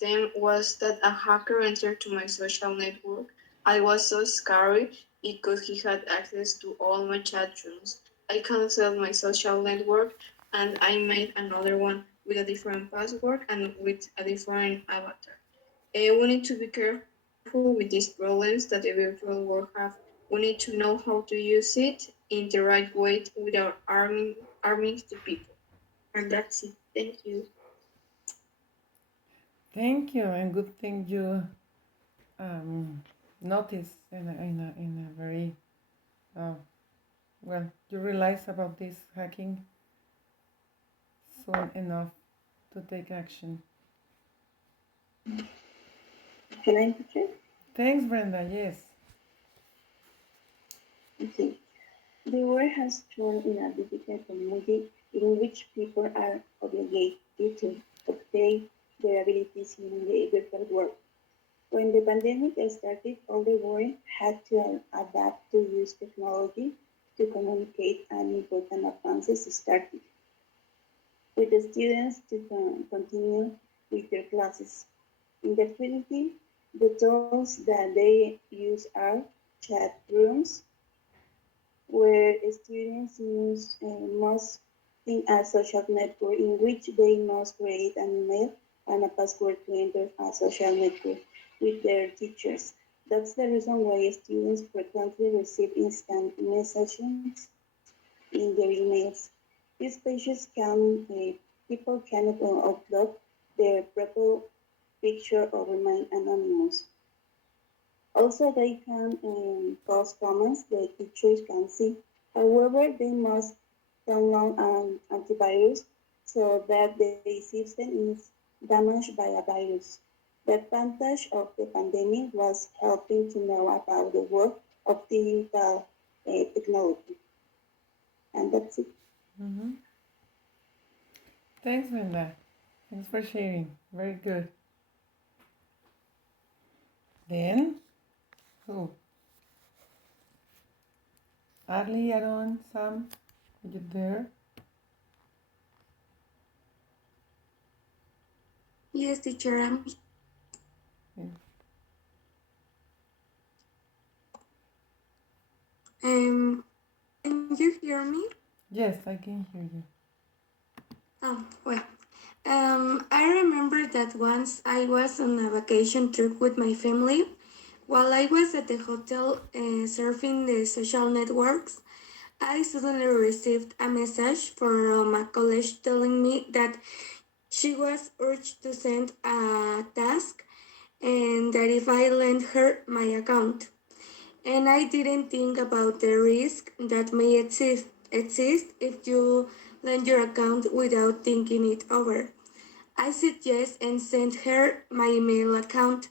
them was that a hacker entered to my social network. I was so scared because he had access to all my chat rooms. I canceled my social network and I made another one with a different password and with a different avatar. We need to be careful with these problems that the virtual world have. We need to know how to use it in the right way without harming the people. And that's it. Thank you. Thank you, and good thing you notice in a very uh, well, you realize about this hacking soon enough to take action. Can I answer? Thanks, Brenda. Yes. Okay. The world has turned in a digital community in which people are obligated to update their abilities in the virtual world. When the pandemic started, all the world had to adapt to use technology to communicate, and important advances started with the students to continue with their classes. In the Trinity, the tools that they use are chat rooms, where students use must in a social network in which they must create an email and a password to enter a social network with their teachers. That's the reason why students frequently receive instant messages in their emails. These pages can people can upload their profile picture or remain anonymous. Also, they can post comments the teachers can see. However, they must download an antivirus so that the system is damaged by a virus. The advantage of the pandemic was helping to know about the work of digital technology. And that's it. Mm-hmm. Thanks, Brenda. Thanks for sharing. Very good. Then, who? Arlie, Aaron, Sam, are you there? Yes, teacher, I'm Yeah. um can you hear me? Yes, I can hear you. Oh, well. I remember that once I was on a vacation trip with my family. While I was at the hotel surfing the social networks, I suddenly received a message from a college telling me that she was urged to send a task and that if I lent her my account. And I didn't think about the risk that may exist if you lend your account without thinking it over. I said yes and sent her my email account,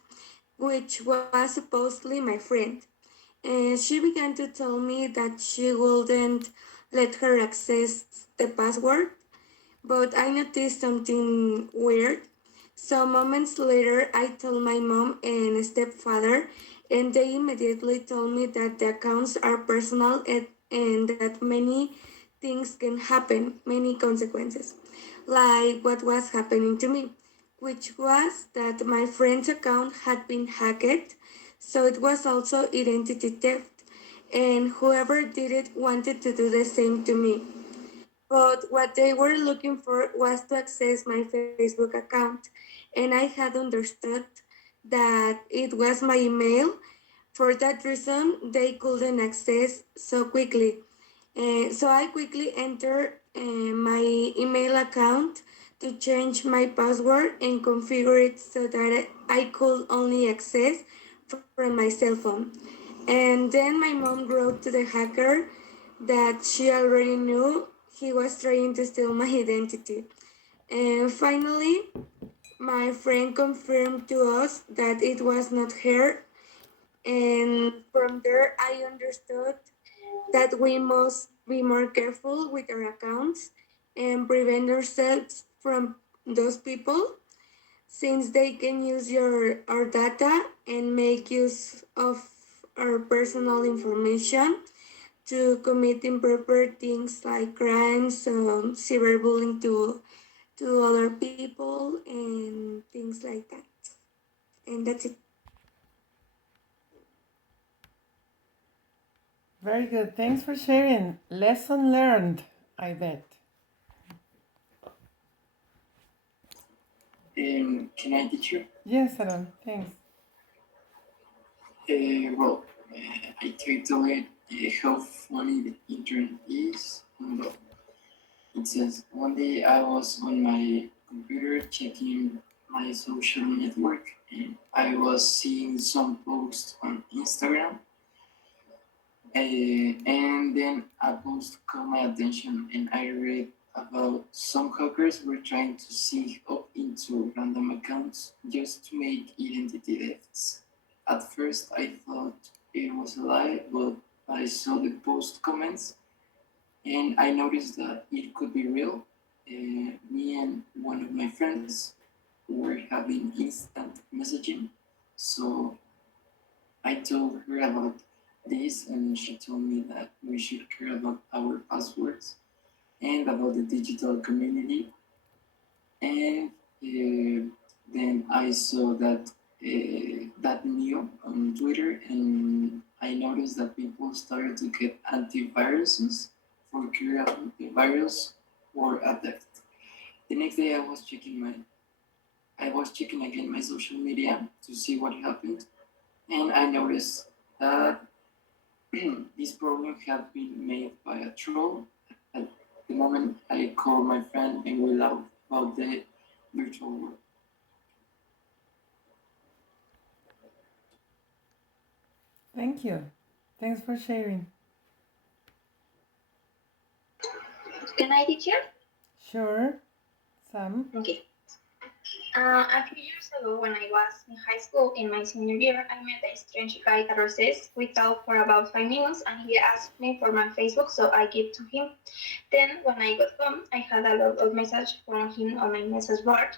which was supposedly my friend. And she began to tell me that she wouldn't let her access the password, but I noticed something weird. Some moments later, I told my mom and stepfather, and they immediately told me that the accounts are personal and that many things can happen, many consequences, like what was happening to me, which was that my friend's account had been hacked, so it was also identity theft, and whoever did it wanted to do the same to me. But what they were looking for was to access my Facebook account, and I had understood that it was my email. For that reason, they couldn't access so quickly. So I quickly entered my email account to change my password and configure it so that I could only access from my cell phone. And then my mom wrote to the hacker that she already knew he was trying to steal my identity. And finally, my friend confirmed to us that it was not her, and from there I understood that we must be more careful with our accounts and prevent ourselves from those people since they can use our data and make use of our personal information to commit improper things like crimes, cyberbullying to other people, and things like that. And that's it. Very good. Thanks for sharing. Lesson learned, I bet. Can I teach you? Yes, Aaron. Thanks. Well, I try to learn how funny the internet is. Well, it says one day I was on my computer checking my social network and I was seeing some posts on Instagram. And then a post caught my attention and I read about some hackers were trying to sneak up into random accounts just to make identity thefts. At first I thought it was a lie, but I saw the post comments and I noticed that it could be real. Me and one of my friends were having instant messaging, so I told her about this, and she told me that we should care about our passwords and about the digital community. And then I saw that new on Twitter, and I noticed that people started to get antiviruses for care about the virus or a theft. The next day, I was checking again my social media to see what happened, and I noticed that this problem had been made by a troll. At the moment, I called my friend and we laughed about the virtual world. Thank you. Thanks for sharing. Can I teach you? Sure. Sam? Okay. A few years ago, when I was in high school in my senior year, I met a strange guy at recess. We talked for about 5 minutes, and he asked me for my Facebook, so I gave to him. Then, when I got home, I had a lot of messages from him on my message board.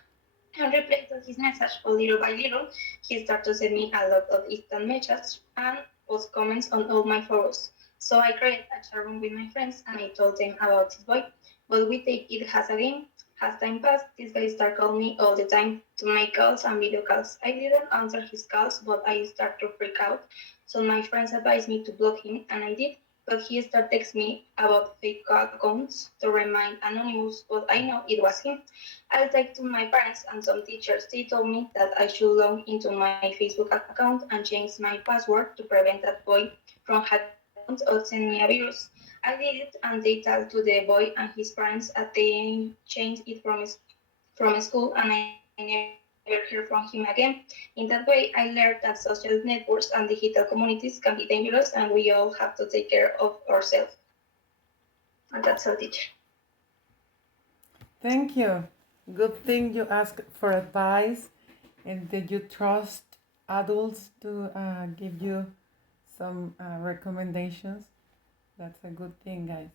And replied to his message, but little by little, he started to send me a lot of instant messages and post comments on all my photos. So I created a chat room with my friends, and I told them about this boy. But we take it as a game. As time passed, this guy started calling me all the time to make calls and video calls. I didn't answer his calls, but I started to freak out. So my friends advised me to block him, and I did. But he started texting me about fake accounts to remain anonymous, but I know it was him. I talked to my parents and some teachers. They told me that I should log into my Facebook account and change my password to prevent that boy from hacking or send me a virus. I did it, and they talked to the boy and his parents that they changed it from school, and I never heard from him again. In that way, I learned that social networks and digital communities can be dangerous, and we all have to take care of ourselves. And that's all, teacher. Thank you. Good thing you asked for advice and that you trust adults to give you some recommendations. That's a good thing, guys.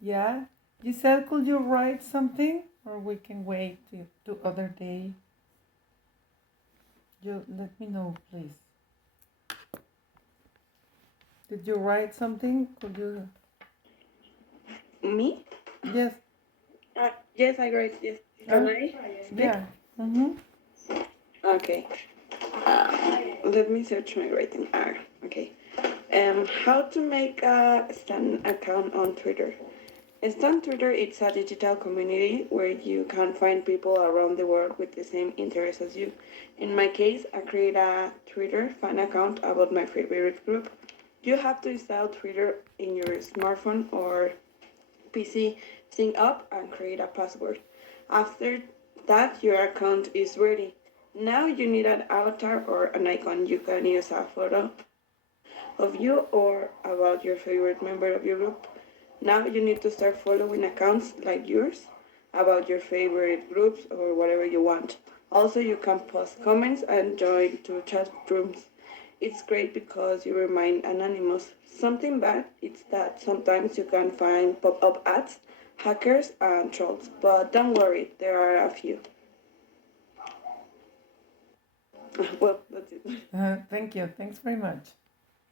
Yeah? Giselle, could you write something? Or we can wait to other day? You let me know, please. Did you write something? Could you? Me? Yes. Yes, I write. Yes. Can I speak? Yeah. Mm-hmm. Okay. Let me search my writing. Okay. How to make a Stan account on Twitter. Stan Twitter is a digital community where you can find people around the world with the same interests as you. In my case, I create a Twitter fan account about my favorite group. You have to install Twitter in your smartphone or PC, sync up, and create a password. After that, your account is ready. Now you need an avatar or an icon. You can use a photo of you or about your favorite member of your group. Now you need to start following accounts like yours about your favorite groups or whatever you want. Also, you can post comments and join to chat rooms. It's great because you remain anonymous. Something bad is that sometimes you can find pop-up ads, hackers, and trolls. But don't worry, there are a few. Well, that's it. Thank you. Thanks very much.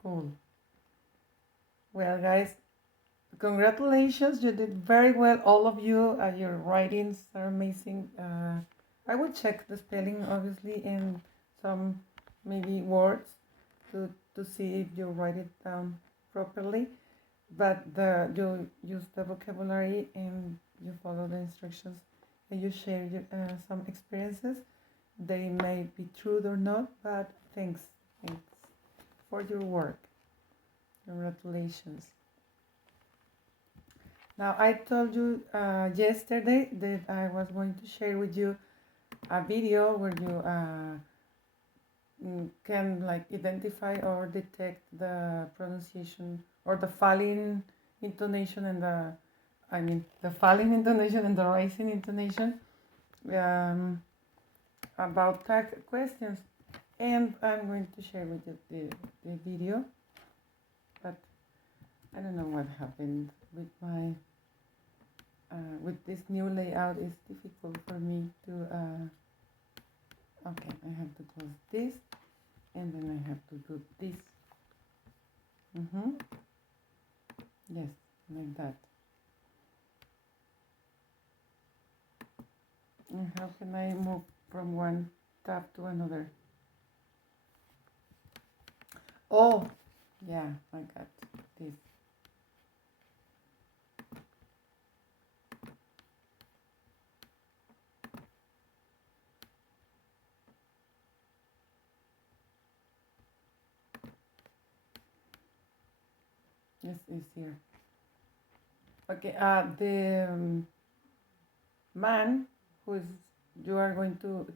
Cool. Well, guys, congratulations. You did very well, all of you. Your writings are amazing. I will check the spelling, obviously, and some maybe words to see if you write it down properly. But you use the vocabulary and you follow the instructions and you share some experiences. They may be true or not, but thanks for your work. Congratulations. Now, I told you yesterday that I was going to share with you a video where you can like identify or detect the pronunciation or the falling intonation and the falling intonation and the rising intonation about tag questions. And I'm going to share with you the video, but I don't know what happened with my with this new layout. It's difficult for me to okay, I have to close this and then I have to do this. Yes, like that. And how can I move from one tab to another? Oh, yeah, I got this. Yes, it's here. Okay, the man who is you are going to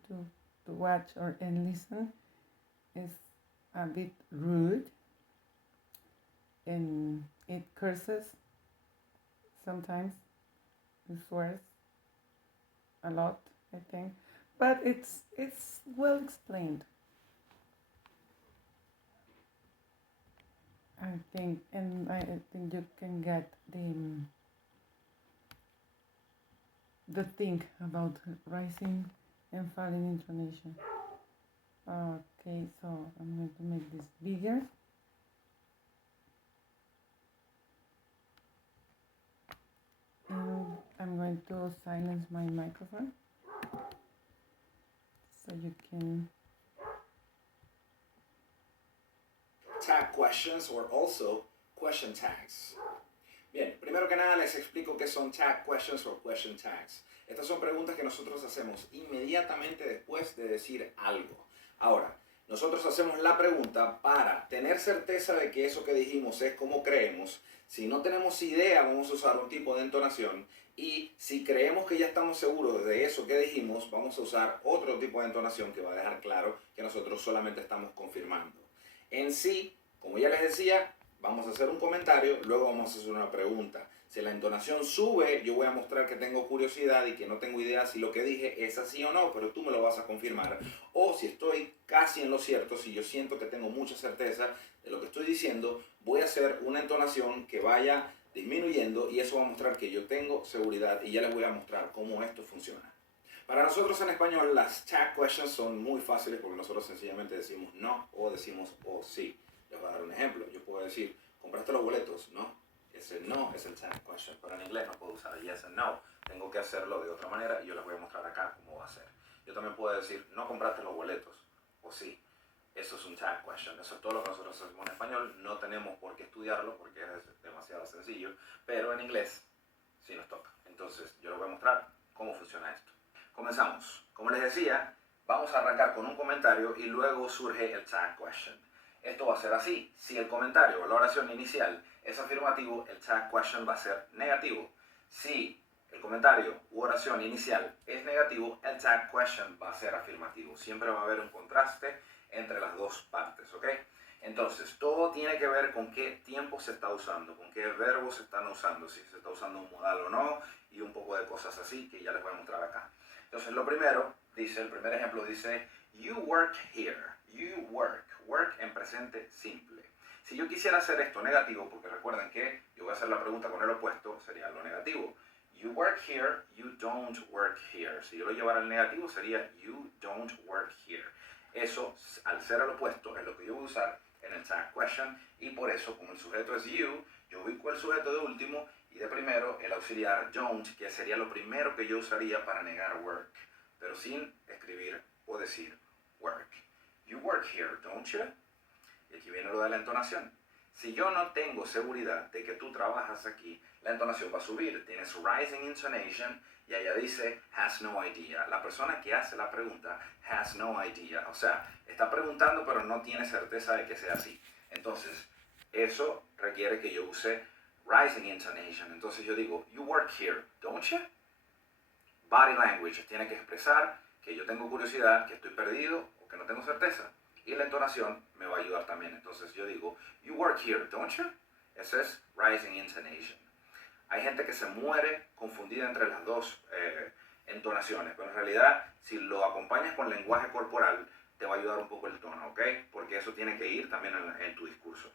watch or and listen is a bit rude and it curses sometimes. It swears a lot, I think, but it's well explained. I think, and I think you can get the thing about rising and falling intonation. Okay, so I'm going to make this bigger. And I'm going to silence my microphone so you can. Tag questions or also question tags. Bien, primero que nada les explico qué son tag questions o question tags. Estas son preguntas que nosotros hacemos inmediatamente después de decir algo. Ahora, nosotros hacemos la pregunta para tener certeza de que eso que dijimos es como creemos. Si no tenemos idea, vamos a usar un tipo de entonación. Y si creemos que ya estamos seguros de eso que dijimos, vamos a usar otro tipo de entonación que va a dejar claro que nosotros solamente estamos confirmando. En sí, como ya les decía, vamos a hacer un comentario, luego vamos a hacer una pregunta. Si la entonación sube, yo voy a mostrar que tengo curiosidad y que no tengo idea si lo que dije es así o no, pero tú me lo vas a confirmar. O si estoy casi en lo cierto, si yo siento que tengo mucha certeza de lo que estoy diciendo, voy a hacer una entonación que vaya disminuyendo y eso va a mostrar que yo tengo seguridad y ya les voy a mostrar cómo esto funciona. Para nosotros en español las tag questions son muy fáciles porque nosotros sencillamente decimos no o decimos o sí. Les voy a dar un ejemplo. Yo puedo decir, ¿compraste los boletos? No. Ese no es el tag question, pero en inglés no puedo usar yes and no. Tengo que hacerlo de otra manera y yo les voy a mostrar acá cómo va a ser. Yo también puedo decir, no compraste los boletos o sí. Eso es un tag question. Eso es todo lo que nosotros hacemos en español. No tenemos por qué estudiarlo porque es demasiado sencillo, pero en inglés sí nos toca. Entonces yo les voy a mostrar cómo funciona esto. Comenzamos. Como les decía, vamos a arrancar con un comentario y luego surge el tag question. Esto va a ser así. Si el comentario o la oración inicial es afirmativo, el tag question va a ser negativo. Si el comentario u oración inicial es negativo, el tag question va a ser afirmativo. Siempre va a haber un contraste entre las dos partes, ¿ok? Entonces, todo tiene que ver con qué tiempo se está usando, con qué verbos se están usando, si se está usando un modal o no, y un poco de cosas así que ya les voy a mostrar acá. Entonces, lo primero, dice, el primer ejemplo dice, you work here. You work. Work en presente simple. Si yo quisiera hacer esto negativo, porque recuerden que yo voy a hacer la pregunta con el opuesto, sería lo negativo. You work here, you don't work here. Si yo lo llevara al negativo, sería you don't work here. Eso, al ser el opuesto, es lo que yo voy a usar en el tag question. Y por eso, como el sujeto es you, yo ubico el sujeto de último y de primero el auxiliar don't, que sería lo primero que yo usaría para negar work, pero sin escribir o decir work. work here, don't you? Y aquí viene lo de la entonación. Si yo no tengo seguridad de que tú trabajas aquí, la entonación va a subir. Tienes rising intonation y ella dice has no idea. La persona que hace la pregunta has no idea. O sea, está preguntando pero no tiene certeza de que sea así. Entonces, eso requiere que yo use rising intonation. Entonces yo digo, you work here, don't you? Body language tiene que expresar que yo tengo curiosidad, que estoy perdido o que no tengo certeza. Y la entonación me va a ayudar también. Entonces yo digo, you work here, don't you? Ese es rising intonation. Hay gente que se muere confundida entre las dos entonaciones, pero en realidad si lo acompañas con lenguaje corporal te va a ayudar un poco el tono, ¿ok? Porque eso tiene que ir también en tu discurso.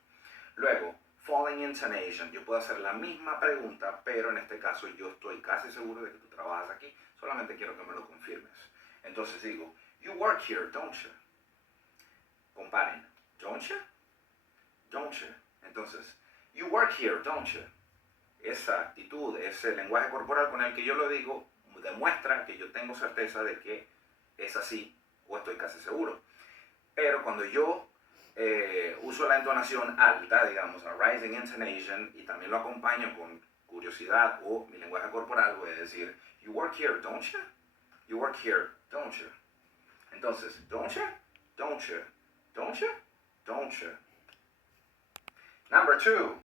Luego, falling intonation. Yo puedo hacer la misma pregunta, pero en este caso yo estoy casi seguro de que tú trabajas aquí. Solamente quiero que me lo confirmes. Entonces digo, you work here, don't you? Comparen, don't you? Don't you? Entonces, you work here, don't you? Esa actitud, ese lenguaje corporal con el que yo lo digo, demuestra que yo tengo certeza de que es así, o estoy casi seguro. Pero cuando yo uso la entonación alta, digamos, a rising intonation, y también lo acompaño con curiosidad o mi lenguaje corporal, voy a decir, you work here, don't you? You work here, don't you? Entonces, don't you? Don't you? Don't you? Don't you? Number 2,